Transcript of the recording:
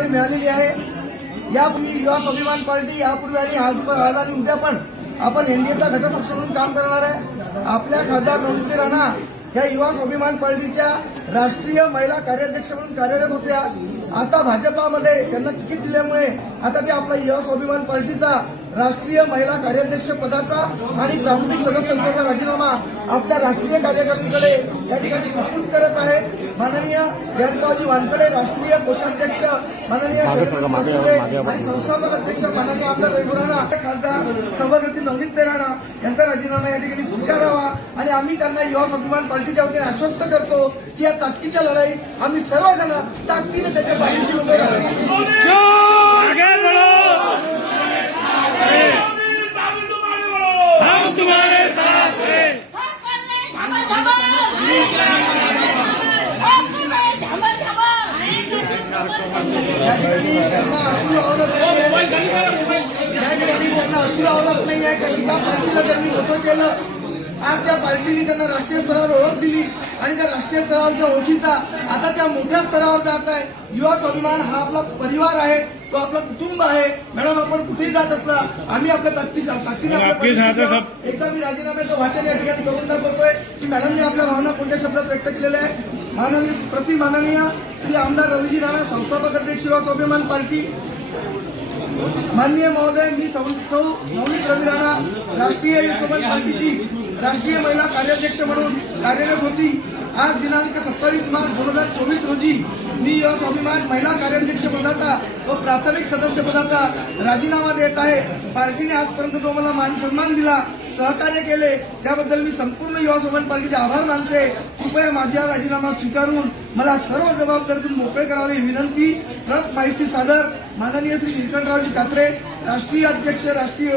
मिळालेली आहे. यापूर्वी युवा स्वाभिमान पार्टी यापूर्वी आणि आज आज आणि उद्या पण आपण एनडीएचा घटक पक्ष म्हणून काम करणार आहे. आपल्या खासदार रणजित राणा या युवा स्वाभिमान पार्टीच्या राष्ट्रीय महिला कार्याध्यक्ष म्हणून कार्यरत होत्या. आता भाजपामध्ये त्यांना तिकीट दिल्यामुळे आता ते आपला युवा स्वाभिमान पार्टीचा राष्ट्रीय महिला कार्याध्यक्ष पदाचा आणि प्राथमिक सदस्यत्वाचा राजीनामा आपल्या राष्ट्रीय कार्यकारिणीकडे या ठिकाणी सुपूर्द करत आहेत माननीय जयंतरावजी वानकडे राष्ट्रीय कोषाध्यक्ष माननीय आणि संस्थापक अध्यक्ष माननीय आमदार वैभव खासदार सभापती नवनीत राणा यांचा राजीनामा या ठिकाणी स्वीकारावा आणि आम्ही त्यांना युवा स्वाभिमान पार्टीच्या वतीने आश्वस्त करतो की या ताकदीच्या लढाईत आम्ही सर्वजण ताकदीने त्याच्या पाठीशी उभे राहू. या ठिकाणी त्यांना अश्रू आवडत या ठिकाणी त्यांना अश्रू आवडत नाहीये कारण ज्या पार्टीला त्यांनी मोठं केलं आज त्या पार्टीने त्यांना राष्ट्रीय स्तरावर ओळख दिली आणि त्या राष्ट्रीय स्तरावरच्या ओळखीचा आता त्या मोठ्या स्तरावर जात आहे. युवा स्वाभिमान हा आपला परिवार आहे तो आपला कुटुंब आहे. मॅडम आपण कुठेही जात असला आम्ही आपल्या ताकदी ताकदीने. एकदा मी राजीनाम्याचं वाचन या ठिकाणी करून दाखवतोय. की मॅडमने आपल्या भावना कोणत्या शब्दात व्यक्त केलेल्या आहे माननीय प्रति माननीय श्री आमदार रवीजी राणा संस्थापक अध्यक्ष शिवा स्वाभिमान पार्टी माननीय महोदय मी सौ नवनीत रवी राणा राष्ट्रीय युवसमान पार्टीची राष्ट्रीय महिला कार्याध्यक्ष म्हणून कार्यरत होती. आज दिनांक सत्तावीस मार्च दोन हजार चोवीस रोजी मी या स्वाभिमान महिला कार्याध्यक्ष पदाचा व प्राथमिक सदस्य पदाचा राजीनामा देत आहे. पार्टीने आजपर्यंत जो मला मान सन्मान दिला सहकार्य केले त्याबद्दल मी संपूर्ण युवा स्वाभिमान पार्टीचे आभार मानते. कृपया माझा राजीनामा स्वीकारून मला सर्व जबाबदारीतून मोकळे करावे विनंती. प्रत माहिती सादर. माननीय श्री निलकंठरावजी कात्रे राष्ट्रीय अध्यक्ष राष्ट्रीय